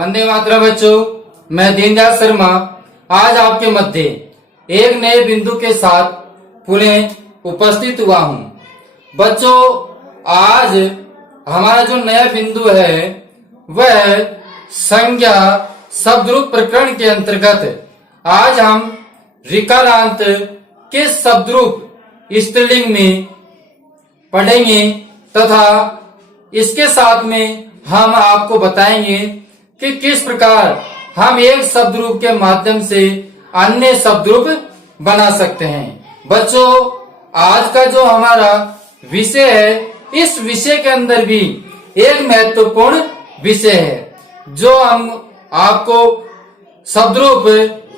वंदे मातरम बच्चों, मैं दीनदयाल शर्मा आज आपके मध्य एक नए बिंदु के साथ पुनः उपस्थित हुआ हूँ। बच्चों, आज हमारा जो नया बिंदु है वह संज्ञा शब्दरूप प्रकरण के अंतर्गत आज हम ऋकारांत के शब्दरूप स्त्रीलिंग में पढ़ेंगे तथा इसके साथ में हम आपको बताएंगे कि किस प्रकार हम एक शब्द रूप के माध्यम से अन्य शब्द रूप बना सकते हैं। बच्चों, आज का जो हमारा विषय है, इस विषय के अंदर भी एक महत्वपूर्ण विषय है जो हम आपको शब्द रूप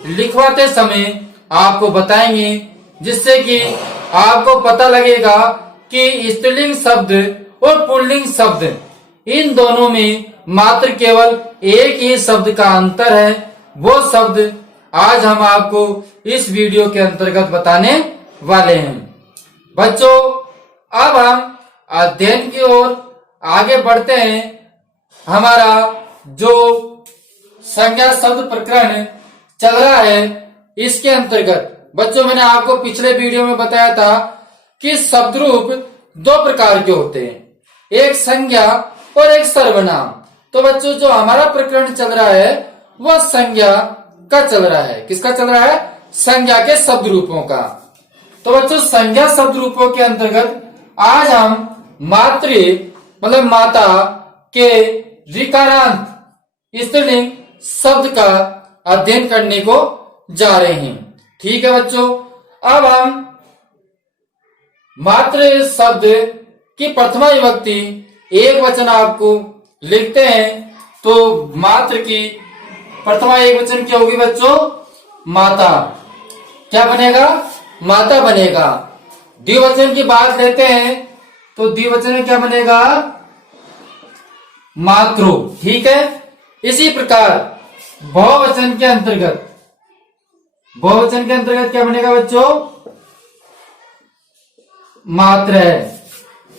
लिखवाते समय आपको बताएंगे, जिससे कि आपको पता लगेगा कि स्त्रीलिंग शब्द और पुल्लिंग शब्द इन दोनों में मात्र केवल एक ही शब्द का अंतर है। वो शब्द आज हम आपको इस वीडियो के अंतर्गत बताने वाले हैं। बच्चों, अब हम अध्ययन की ओर आगे बढ़ते हैं। हमारा जो संज्ञा शब्द प्रकरण चल रहा है, इसके अंतर्गत बच्चों मैंने आपको पिछले वीडियो में बताया था कि शब्द रूप दो प्रकार के होते हैं, एक संज्ञा और एक सर्वनाम। तो बच्चों, जो हमारा प्रकरण चल रहा है वह संज्ञा का चल रहा है। किसका चल रहा है? संज्ञा के शब्द रूपों का। तो बच्चों, संज्ञा शब्द रूपों के अंतर्गत आज हम मातृ मतलब माता के ऋकारांत स्त्रीलिंग शब्द का अध्ययन करने को जा रहे हैं। ठीक है बच्चों, अब हम मातृ शब्द की प्रथमा विभक्ति एक वचन आपको लिखते हैं। तो मातृ की प्रथमा एक वचन क्या होगी बच्चों? माता। क्या बनेगा? माता बनेगा। द्विवचन की बात लेते हैं तो द्विवचन में क्या बनेगा? मातृ। ठीक है। इसी प्रकार बहुवचन के अंतर्गत क्या बनेगा बच्चों? मात्र है।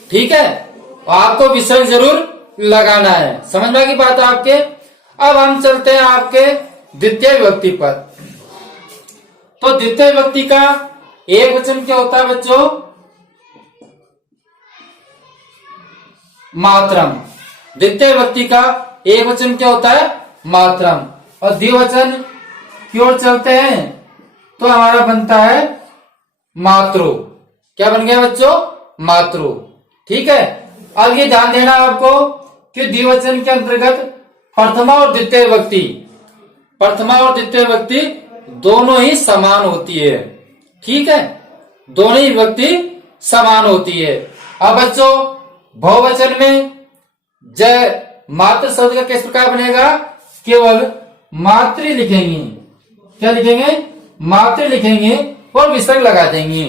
ठीक है, आपको विसर्ग जरूर लगाना है। समझ में आ गई बात आपके? अब हम चलते हैं आपके द्वितीय विभक्ति पर। तो द्वितीय विभक्ति का एक वचन क्या होता है बच्चों? मात्रम। द्वितीय विभक्ति का एक वचन क्या होता है? मात्रम। और द्विवचन की ओर चलते हैं तो हमारा बनता है मातृ। क्या बन गया बच्चों? मातृ। ठीक है। अब ये ध्यान देना आपको कि द्विवचन के अंतर्गत प्रथमा और द्वितीय विभक्ति दोनों ही समान होती है। ठीक है, दोनों ही विभक्ति समान होती है। अब बच्चों, बहुवचन में जय मातृ शब्द का किस प्रकार बनेगा? केवल मातृ लिखेंगे। क्या लिखेंगे? मातृ लिखेंगे और विसर्ग लगा देंगे।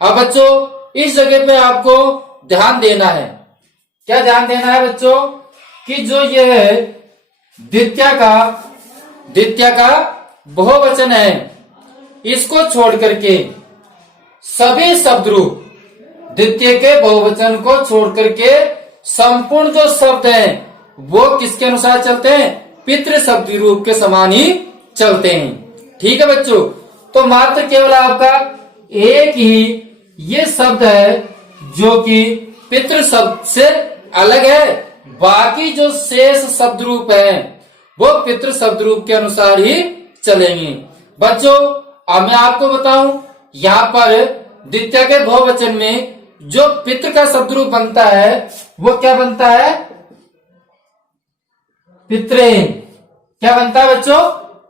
अब बच्चों, इस जगह पे आपको ध्यान देना है। क्या ध्यान देना है बच्चों? कि जो ये है द्वितीय का बहुवचन है, इसको छोड़ करके सभी शब्द रूप, द्वितीय के बहुवचन को छोड़ करके संपूर्ण जो शब्द हैं वो किसके अनुसार चलते हैं? पितृ शब्द रूप के समान ही चलते हैं। ठीक है बच्चों, तो मात्र केवल आपका एक ही ये शब्द है जो कि पितृ शब्द से अलग है। बाकी जो शेष शब्द रूप है वो पितृ शब्द रूप के अनुसार ही चलेंगे। बच्चों, अब मैं आपको बताऊं, यहाँ पर द्वितीय के बहुवचन में जो पितृ का शब्द रूप बनता है वो क्या बनता है? पित्रेन। क्या बनता है बच्चों?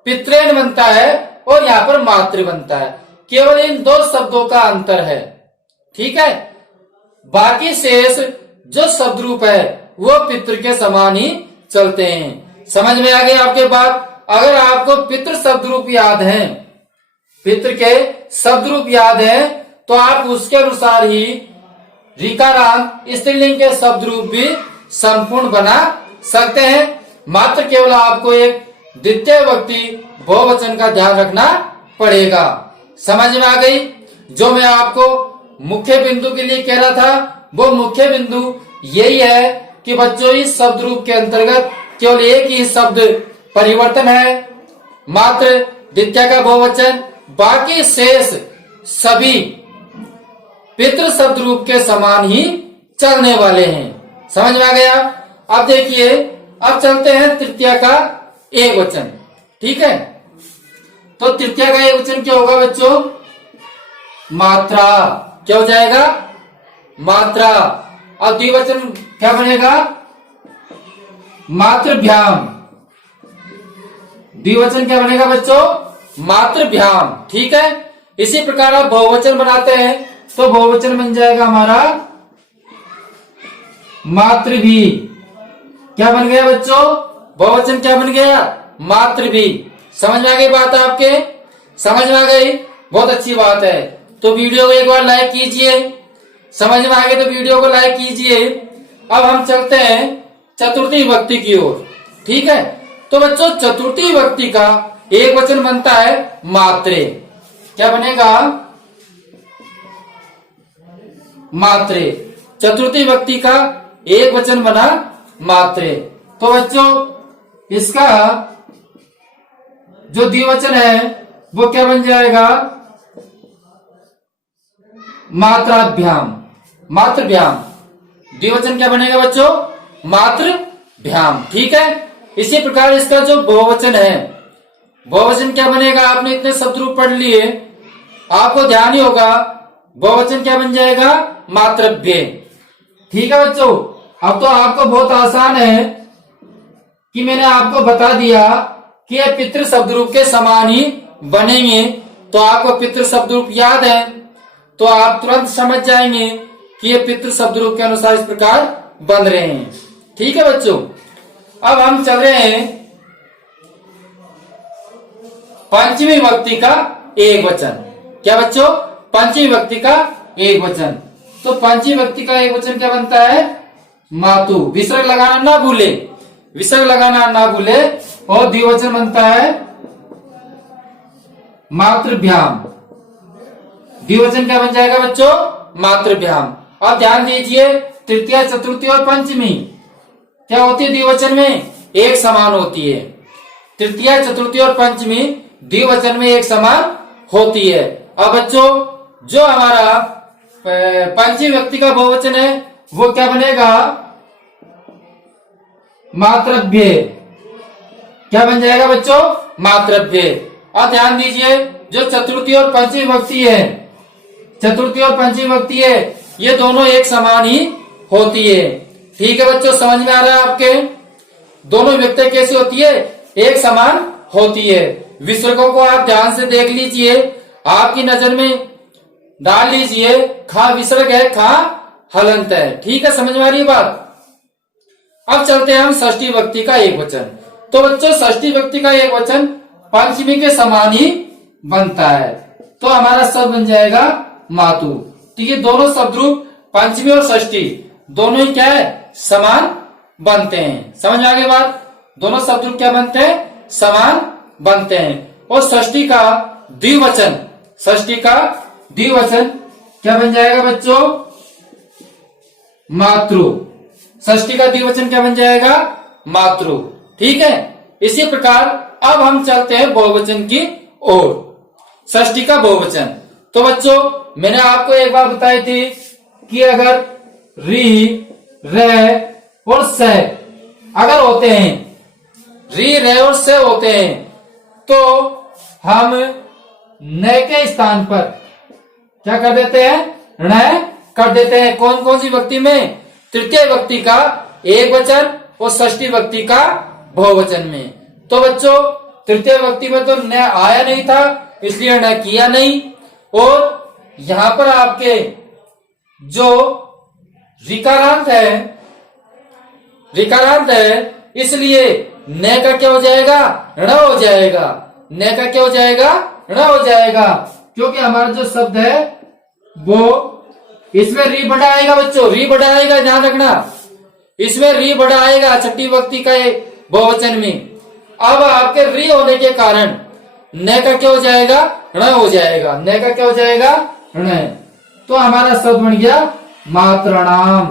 पित्रेन बनता है। और यहाँ पर मातृ बनता है। केवल इन दो शब्दों का अंतर है। ठीक है, बाकी शेष जो शब्द रूप है वो पितृ के समान ही चलते हैं। समझ में आ गई आपके बात? अगर आपको पितृ शब्द रूप याद है, पितृ के शब्द रूप याद है, तो आप उसके अनुसार ही ऋकारांत स्त्रीलिंग के शब्द रूप भी संपूर्ण बना सकते हैं। मात्र केवल आपको एक द्वितीय विभक्ति बहुवचन का ध्यान रखना पड़ेगा। समझ में आ गई? जो मैं आपको मुख्य बिंदु के लिए कह रहा था वो मुख्य बिंदु यही है कि बच्चों, इस शब्द रूप के अंतर्गत केवल एक ही शब्द परिवर्तन है। मात्र द्वितीय का बहुवचन, बाकी शेष सभी पितृ शब्द रूप के समान ही चलने वाले हैं। समझ में आ गया। अब देखिए, अब चलते हैं तृतीय का एक वचन। ठीक है, तो तृतीय का एक वचन क्या होगा बच्चों? मात्रा। क्या हो जाएगा? मात्रा। अब द्विवचन क्या बनेगा? मातृभ्याम। द्विवचन क्या बनेगा बच्चों? मातृभ्याम। ठीक है, इसी प्रकार आप बहुवचन बनाते हैं तो बहुवचन बन जाएगा हमारा मातृभी। क्या बन गया बच्चों? बहुवचन क्या बन गया? मातृभी। समझ में आ गई बात आपके? समझ में आ गई? बहुत अच्छी बात है। तो वीडियो को एक बार लाइक कीजिए। समझ में आ गई तो वीडियो को लाइक कीजिए। अब हम चलते हैं चतुर्थी विभक्ति की ओर। ठीक है, तो बच्चों चतुर्थी विभक्ति का एक वचन बनता है मात्रे। क्या बनेगा? मात्रे। चतुर्थी विभक्ति का एक वचन बना मात्रे। तो बच्चों इसका जो द्विवचन है वो क्या बन जाएगा? मात्राभ्याम। मातृभ्याम। द्विवचन क्या बनेगा बच्चों? मातृभ्याम। ठीक है, इसी प्रकार इसका जो बहुवचन है, बहुवचन क्या बनेगा? आपने इतने शब्द रूप पढ़ लिए, आपको ध्यान ही होगा बहुवचन क्या बन जाएगा? मातृभ्य। ठीक है बच्चों, अब तो आपको बहुत आसान है कि मैंने आपको बता दिया कि ये पितृ शब्द रूप के समान ही बनेंगे। तो आपको पितृ शब्द रूप याद है तो आप तुरंत समझ जाएंगे कि ये पितृ शब्द रूप के अनुसार इस प्रकार बन रहे हैं। ठीक है बच्चों, अब हम चल रहे हैं पंचमी विभक्ति का एक वचन। क्या बच्चों? पंचमी विभक्ति का एक वचन। तो पंचमी विभक्ति का एक वचन क्या बनता है? मातु। विसर्ग लगाना ना भूले, विसर्ग लगाना ना भूले। और द्विवचन बनता है मातृभ्याम। द्विवचन क्या बन जाएगा बच्चों? मातृभ्याम। अब ध्यान दीजिए, तृतीय, चतुर्थी और पंचमी क्या होती है द्विवचन में? एक समान होती है। तृतीय, चतुर्थी और पंचमी द्विवचन में एक समान होती है। अब बच्चों जो हमारा पंचमी व्यक्ति का बहुवचन है वो क्या बनेगा? मातृभ्य। क्या बन जाएगा बच्चों? मातृभ्य। और ध्यान दीजिए, जो चतुर्थी और पंचमी विभक्ति है, चतुर्थी और पंचमी विभक्ति है, ये दोनों एक समान ही होती है। ठीक है बच्चों, समझ में आ रहा है आपके? दोनों विभक्ति कैसी होती है? एक समान होती है। विसर्गों को आप ध्यान से देख लीजिए, आपकी नजर में डाल लीजिए। खा विसर्ग है, खा हलंत है। ठीक है, समझ में आ रही है बात? अब चलते हैं हम षष्ठी विभक्ति का एक वचन। तो बच्चों षष्ठी विभक्ति का एक वचन पंचमी के समान ही बनता है। तो हमारा शब्द बन जाएगा मातु। तो ये दोनों शब्द रूप पंचमी और षष्ठी दोनों ही क्या है? समान बनते हैं। समझ में आ गई बात? दोनों शब्द रूप क्या बनते हैं? समान बनते हैं। और षष्ठी का द्विवचन, षष्ठी का द्विवचन क्या बन जाएगा बच्चों? मातृ। षष्ठी का द्विवचन क्या बन जाएगा? मातृ। ठीक है, इसी प्रकार अब हम चलते हैं बहुवचन की ओर। षष्ठी का बहुवचन। तो बच्चों मैंने आपको एक बार बताई थी कि अगर री, रे और से अगर होते हैं, री, रे और से होते हैं, तो हम न के स्थान पर क्या कर देते हैं? ण कर देते हैं। कौन कौन सी विभक्ति में? तृतीय विभक्ति का एक वचन और षष्ठी विभक्ति का बहुवचन में। तो बच्चों तृतीय विभक्ति में तो न आया नहीं था, इसलिए न किया नहीं। और यहां पर आपके जो ऋकारांत है, इसलिए न का क्या हो जाएगा? ण हो जाएगा। न का क्या हो जाएगा? ण हो जाएगा, क्योंकि हमारा जो शब्द है वो इसमें री बड़ा आएगा बच्चों, री बड़ा आएगा, ध्यान रखना। इसमें री बड़ा आएगा छठी विभक्ति का बहुवचन में। अब आपके री होने के कारण न का क्या हो जाएगा? ण हो जाएगा। न का क्या हो जाएगा? ण। तो हमारा शब्द बन गया मातृणाम।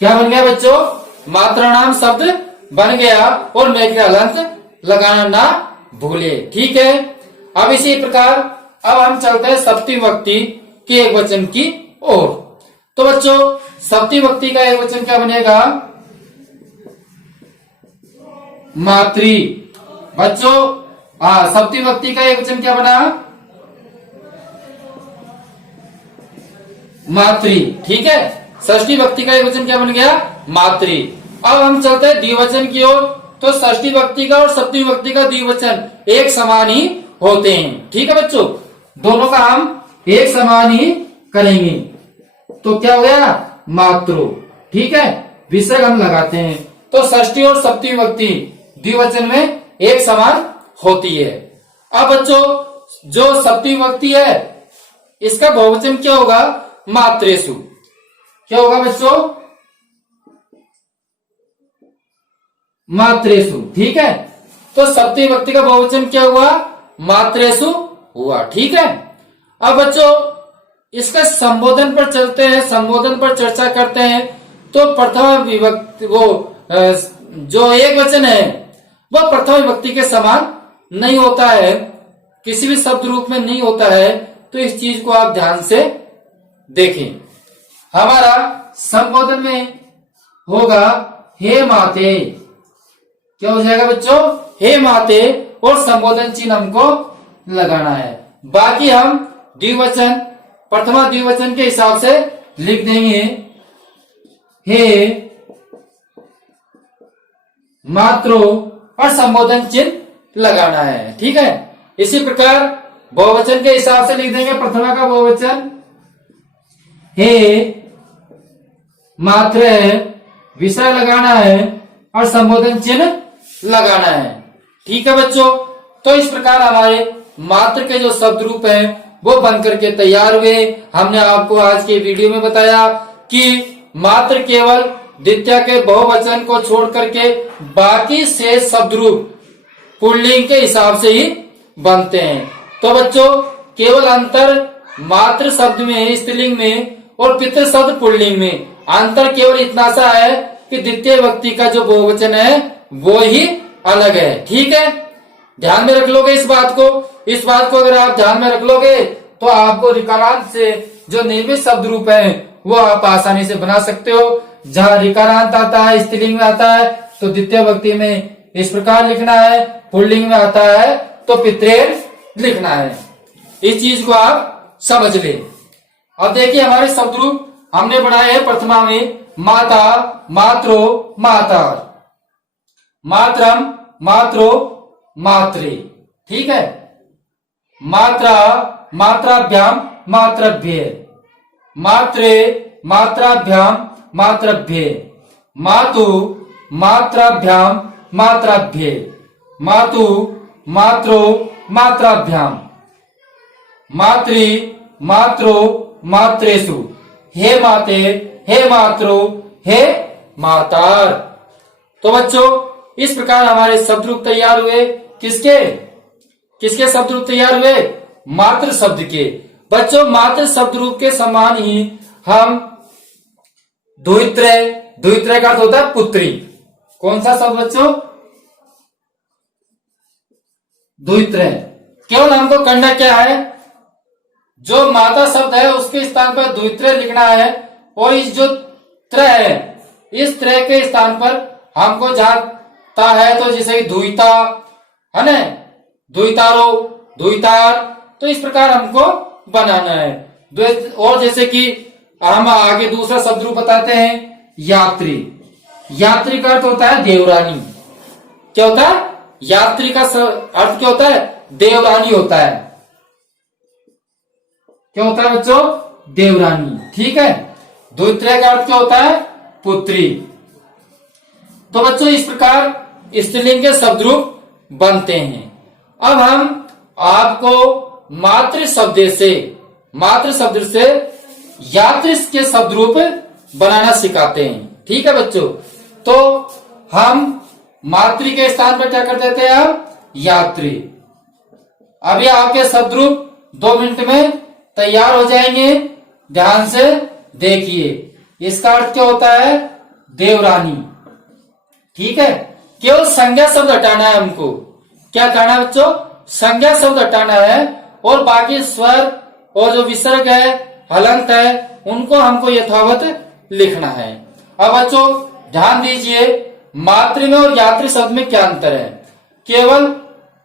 क्या बन गया बच्चों? मातृणाम शब्द बन गया और मैं के हलंत लगाना ना भूले। ठीक है, अब इसी प्रकार अब हम चलते हैं सप्तमी विभक्ति के एक वचन की ओर। तो बच्चों सप्तमी विभक्ति का एक वचन क्या बनेगा? मातृ। बच्चों सप्तमी विभक्ति का एक वचन क्या बना? मातृ। ठीक है, षष्ठी विभक्ति का एक वचन क्या बन गया? मातृ। अब हम चलते हैं द्विवचन की ओर। तो षष्ठी विभक्ति का और सप्तमी विभक्ति का द्विवचन एक समान ही होते हैं। ठीक है बच्चों, दोनों का हम एक समान ही करेंगे। तो क्या हो गया? मातृ। ठीक है, विसर्ग हम लगाते हैं। तो षष्ठी और सप्तमी विभक्ति द्विवचन में एक समान होती है। अब बच्चों जो सप्तमी विभक्ति है इसका बहुवचन क्या होगा? मात्रेषु। क्या होगा बच्चों? मात्रेषु। ठीक है, तो सप्तमी विभक्ति का बहुवचन क्या हुआ? मात्रेषु हुआ। ठीक है, अब बच्चों इसका संबोधन पर चलते हैं, संबोधन पर चर्चा करते हैं। तो प्रथम विभक्ति जो एक वचन है वह प्रथम विभक्ति के समान नहीं होता है, किसी भी शब्द रूप में नहीं होता है। तो इस चीज को आप ध्यान से देखें। हमारा संबोधन में होगा हे माते। क्या हो जाएगा बच्चों? हे माते, और संबोधन चिन्ह हमको लगाना है। बाकी हम द्विवचन प्रथमा द्विवचन के हिसाब से लिख देंगे हे मात्रो और संबोधन चिन्ह लगाना है। ठीक है, इसी प्रकार बहुवचन के हिसाब से लिख देंगे प्रथमा का बहुवचन हे मात्र, विषय लगाना है और संबोधन चिन्ह लगाना है। ठीक है बच्चों, तो इस प्रकार हमारे मात्र के जो शब्द रूप हैं वो बनकर के तैयार हुए। हमने आपको आज के वीडियो में बताया कि मात्र केवल द्वितीय के बहुवचन को छोड़ करके बाकी से शब्द रूप पुल्लिंग के हिसाब से ही बनते हैं। तो बच्चों केवल अंतर मात्र शब्द में स्त्रीलिंग में और पितृ शब्द पुल्लिंग में अंतर केवल इतना सा है कि द्वितीय विभक्ति का जो बहुवचन है वो ही अलग है। ठीक है, ध्यान में रख लोगे इस बात को। इस बात को अगर आप ध्यान में रख लोगे तो आपको रिकारांत से जो निर्मित शब्द रूप है वो आप आसानी से बना सकते हो। जहां रिकारांत आता है स्त्रीलिंग में आता है तो द्वितीय विभक्ति में इस प्रकार लिखना है, पुल्लिंग में आता है तो पितृ लिखना है। इस चीज को आप समझ ले। अब देखिए हमारे शब्द रूप हमने बनाए हैं प्रथमा में माता, मात्रो, मातर, मात्रम, मात्रो, मातृ। ठीक है, मात्रा, मात्राभ्याम, मातृभ्य, मात्रे, मात्राभ्याम, मातृभ्य, मातु, मात्राभ्याम, मात्राभ्य, मातु, मात्रो, मात्राभ्याम, मातृ, मात्रो, मात्रेषु, हे माते, हे मात्रो, हे मातार। तो बच्चों इस प्रकार हमारे शब्द रूप तैयार हुए। किसके किसके शब्द रूप तैयार हुए? मात्र शब्द के। बच्चों मात्र शब्द रूप के समान ही हम द्वित्रय, द्वित्रय का अर्थ होता है पुत्री। कौन सा शब्द बच्चों? द्वित्रय। केवल हमको करना क्या है, जो माता शब्द है उसके स्थान पर द्वित्रय लिखना है और इस जो त्रय है इस त्रय के स्थान पर हमको जाता है तो जैसे द्विता है ना, द्वितारो, द्वितार, तो इस प्रकार हमको बनाना है। और जैसे कि हम आगे दूसरा शब्द रूप बताते हैं यात्री। यात्री का अर्थ होता है देवरानी। क्या होता है? यात्री का अर्थ क्या होता है? देवरानी होता है। क्या होता है बच्चों? देवरानी। ठीक है, द्वित्रय का अर्थ क्या होता है? पुत्री। तो बच्चों इस प्रकार स्त्रीलिंग के शब्द रूप बनते हैं। अब हम आपको मातृ शब्द से यात्री के शब्द रूप बनाना सिखाते हैं। ठीक है बच्चों, तो हम मातृ के स्थान पर क्या कर देते हैं? हम यात्री। अभी आपके शब्द रूप 2 मिनट में तैयार हो जाएंगे। ध्यान से देखिए। इसका अर्थ क्या होता है? देवरानी। ठीक है, केवल संज्ञा शब्द हटाना है हमको। क्या करना है बच्चों? संज्ञा शब्द हटाना है और बाकी स्वर और जो विसर्ग है, हलंत है, उनको हमको यथावत लिखना है। अब बच्चों ध्यान दीजिए, मातृ में और यात्री शब्द में क्या अंतर है? केवल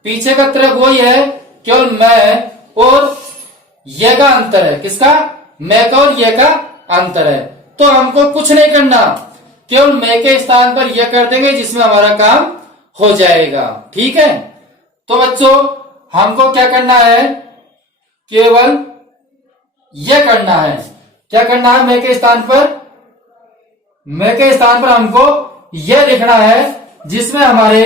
पीछे का तरफ वही है, केवल मैं और ये का अंतर है। किसका? मैं का और ये का अंतर है। तो हमको कुछ नहीं करना, केवल मैं के स्थान पर यह कर देंगे जिसमें हमारा काम हो जाएगा। ठीक है, तो बच्चों हमको क्या करना है? केवल यह करना है। क्या करना है? मैं के स्थान पर हमको यह लिखना है जिसमें हमारे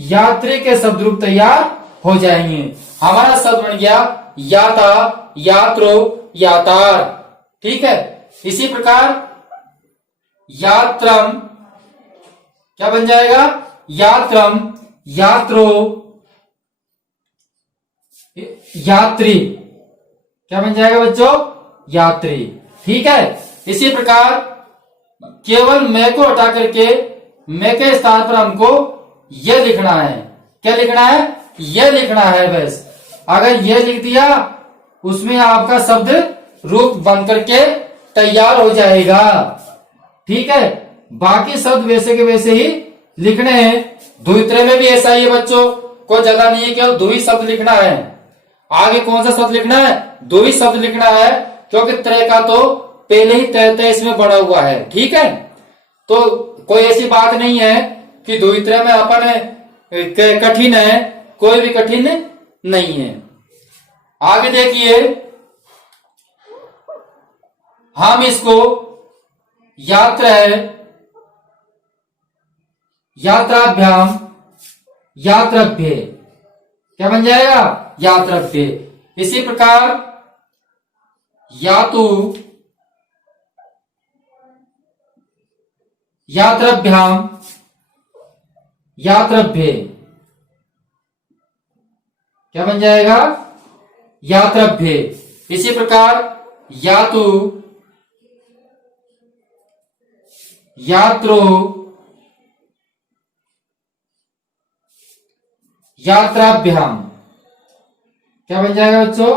यात्री के शब्द रूप तैयार हो जाएंगे। हमारा शब्द बन गया याता, यात्रो, यातार। ठीक है, इसी प्रकार यात्रम क्या बन जाएगा? यात्रम, यात्रो, यात्री। क्या बन जाएगा बच्चों? यात्री। ठीक है, इसी प्रकार केवल मैं को हटा करके मैं के स्थान पर हमको यह लिखना है। क्या लिखना है? यह लिखना है बस। अगर यह लिख दिया, उसमें आपका शब्द रूप बन करके तैयार हो जाएगा। ठीक है, बाकी शब्द वैसे के वैसे ही लिखने हैं। द्वित्रे में भी ऐसा ही है बच्चों, कोई ज्यादा नहीं है, केवल दो ही शब्द लिखना है। आगे कौन सा शब्द लिखना है? दो ही शब्द लिखना है, क्योंकि त्रय का तो पहले ही तय इसमें बना हुआ है। ठीक है, तो कोई ऐसी बात नहीं है कि द्वित्रे में अपन कठिन है, कोई भी कठिन नहीं है। आगे देखिए, हम इसको यात्रा है, यात्राभ्याम, यात्रभ्य। क्या बन जाएगा? यात्रभ्य। इसी प्रकार यातु, यात्रभ्याम, यात्रभ्य। क्या बन जाएगा? यात्रभ्य। इसी प्रकार यातु, यात्रो, यात्राभ्याम। क्या बन जाएगा बच्चों?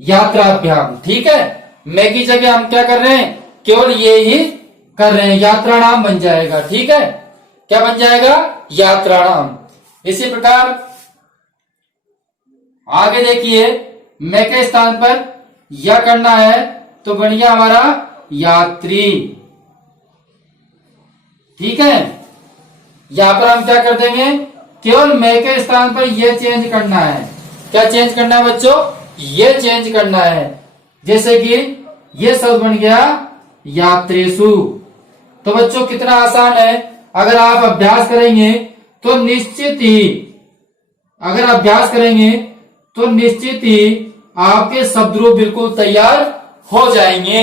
यात्राभ्याम। ठीक है, मैं की जगह हम क्या कर रहे हैं? केवल ये ही कर रहे हैं, यात्रा नाम बन जाएगा। ठीक है, क्या बन जाएगा? यात्रा नाम। इसी प्रकार आगे देखिए, मैं के स्थान पर यह करना है तो बन गया हमारा यात्री। ठीक है, यहां पर हम क्या कर देंगे? केवल मैं के स्थान पर यह चेंज करना है। क्या चेंज करना है बच्चों? ये चेंज करना है। जैसे कि ये शब्द बन गया यात्रेषु। तो बच्चों कितना आसान है, अगर आप अभ्यास करेंगे तो निश्चित ही, अगर अभ्यास करेंगे तो निश्चित ही आपके शब्द रूप बिल्कुल तैयार हो जाएंगे।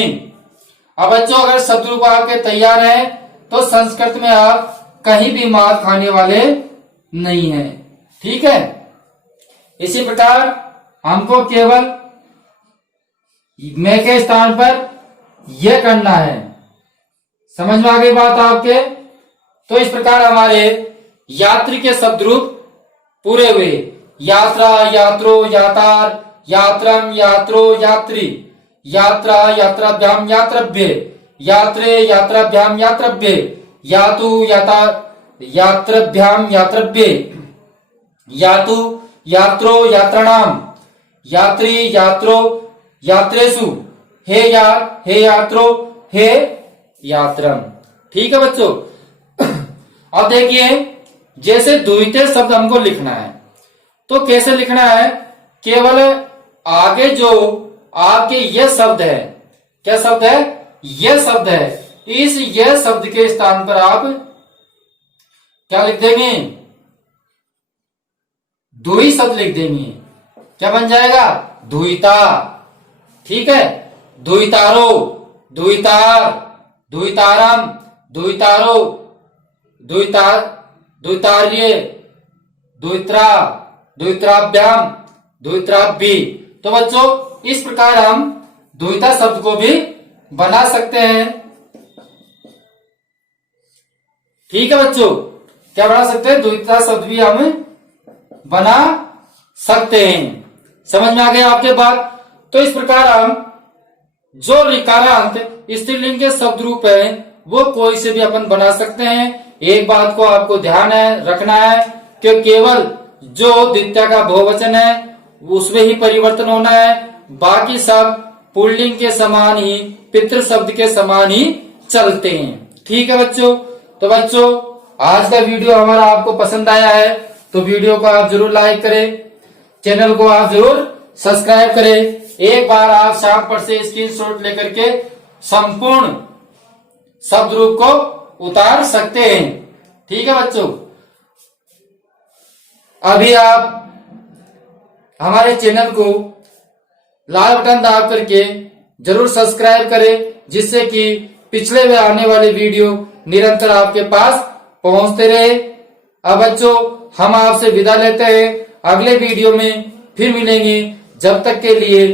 अब बच्चों अगर शब्द रूप आपके तैयार हैं तो संस्कृत में आप कहीं भी मात खाने वाले नहीं हैं। ठीक है, इसी प्रकार हमको केवल मैं के स्थान पर यह करना है। समझ में आ गई बात आपके? तो इस प्रकार हमारे यात्री के शब्द रूप पूरे हुए। यात्रा, यात्रो, यातार, यात्रम, यात्रो, यात्री, यात्रा, यात्राभ्याम, यात्रभ्य, यात्रे, यात्राभ्याम, यात्रभ्य, यातु, याता, यात्रभ्याम, यात्रभ्य, यातु, यात्रो, यात्राणाम, यात्री, यात्रो, यात्रेषु, हे यात्रो, हे यात्रम। ठीक है बच्चों, अब देखिए जैसे द्वितीय शब्द हमको लिखना है तो कैसे लिखना है? केवल आगे जो आपके यह शब्द है, क्या शब्द है? यह शब्द है, इस यह शब्द के स्थान पर आप क्या लिख देंगे? द्वि शब्द लिख देंगे। क्या बन जाएगा? द्विता। ठीक है, द्वितारो, द्वितार, द्वितारम, द्वितारो, द्वितार, द्वितार्य, द्वित्रा, द्वित्राभ्याम, द्वित्राभ्यि। तो बच्चों इस प्रकार हम द्विता शब्द को भी बना सकते हैं। ठीक है बच्चों, क्या बना सकते हैं, द्वितीयता शब्द भी हम बना सकते हैं। समझ में आ गया आपके बात। तो इस प्रकार हम जो ऋकारांत स्त्रीलिंग के शब्द रूप है वो कोई से भी अपन बना सकते हैं। एक बात को आपको ध्यान रखना है कि केवल जो द्वितीय का बहुवचन है उसमें ही परिवर्तन होना है, बाकी सब पुल्लिंग के समान ही, पितृ शब्द के समान ही चलते हैं। ठीक है बच्चों। तो बच्चों आज का वीडियो हमारा आपको पसंद आया है तो वीडियो को आप जरूर लाइक करें, चैनल को आप जरूर सब्सक्राइब करें। एक बार आप शाम पर से स्क्रीनशॉट लेकर के संपूर्ण शब्द रूप को उतार सकते हैं। ठीक है बच्चों। अभी आप हमारे चैनल को लाल बटन दाब करके जरूर सब्सक्राइब करें, जिससे कि पिछले में आने वाले वीडियो निरंतर आपके पास पहुंचते रहे। अब बच्चों हम आपसे विदा लेते हैं, अगले वीडियो में फिर मिलेंगे। जब तक के लिए